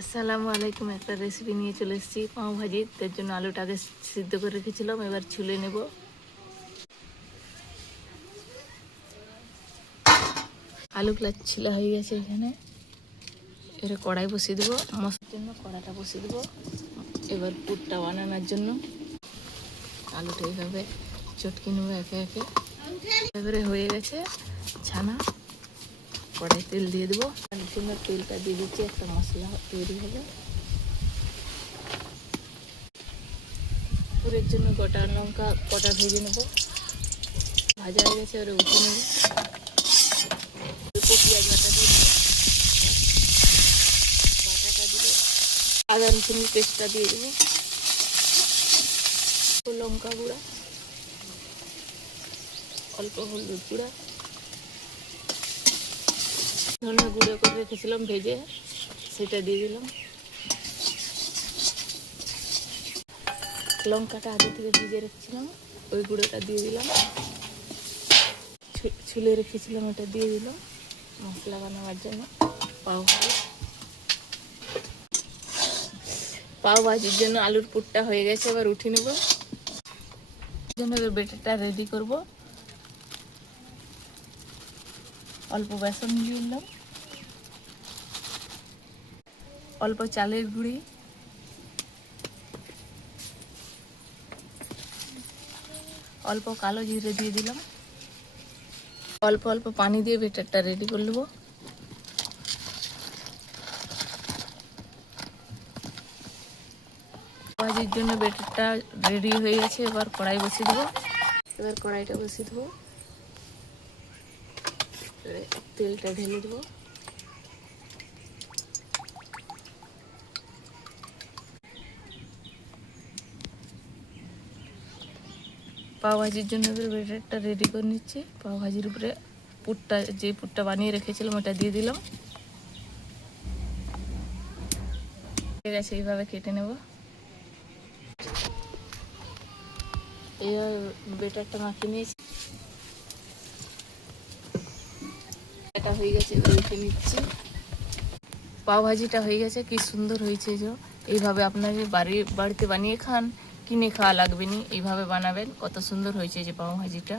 আসসালামু আলাইকুম। একটা রেসিপি নিয়ে চলে এসেছি পাও ভাজি। তার জন্য আলুটা আগে সিদ্ধ করে রেখেছিলাম, এবার ছুলে নেব। আলুগুলো ছিলা হয়ে গেছে। এখানে এর কড়াই বসিয়ে দেবো, মশলার জন্য কড়াটা বসিয়ে দেবো। এবার পুরটা বানানোর জন্য আলুটা এইভাবে চটকে নেবো একে একে। এবারে হয়ে গেছে ছানা। কড়াই তেল দিয়ে দেবো, আলুর জন্য তেলটা দিয়ে দিচ্ছি। একটা মশলা তৈরি হবে। পুরের জন্য গোটা লঙ্কা কটা ভেজে নেব। ভাজা হয়ে গেছে, এবারে উঠে নেব। পেঁয়াজ বাটা দিয়ে দেবো। বাটাটা দিলে আদা রসুনের পেস্টটা দিয়ে দেবো। লঙ্কা গুঁড়া, অল্প হলুদ গুঁড়া, ধনে গুঁড়ো করে রেখেছিলাম ভেজে, সেটা দিয়ে দিলাম। লঙ্কাটা আগে থেকে ভিজে রেখেছিলাম, ওই গুঁড়োটা দিয়ে দিলাম। ছুলে রেখেছিলাম, ওটা দিয়ে দিলাম মশলা বানাবার জন্য। পাও ভাজির জন্য আলুর পুরটা হয়ে গেছে, এবার উঠিয়ে নেব। জন্য এবার বেটারটা রেডি করব। অল্প বেসন দিয়ে দিলাম, অল্প চালের গুঁড়ি, অল্প কালো জিরে দিয়ে দিলাম। অল্প অল্প পানি দিয়ে বেটারটা রেডি করে নেব। ভাজির জন্য বেটারটা রেডি হয়ে গেছে, এবার কড়াই বসিয়ে দেবো। এবার কড়াইটা বসিয়ে দেবো, তেলটা ঢেলে দেবো। পাও ভাজির জন্য এবার বেটারটা রেডি করে নিচ্ছি। পাও ভাজির উপরে পুরটা, যে পুরটা বানিয়ে রেখেছিলাম ওটা দিয়ে দিলাম। ঠিক আছে, এইভাবে কেটে নেব। এইভাবে বেটারটা মাখিয়ে নিয়েছি। এটা হয়ে গেছে, এবার উঠে নিচ্ছি। পাও ভাজিটা হয়ে গেছে, কি সুন্দর হয়েছে। যে এইভাবে আপনারা বাড়িতে বানিয়ে খান, কিনে খাওয়া লাগবে না, এইভাবে বানাবেন। কত সুন্দর হয়েছে যে পাও ভাজিটা।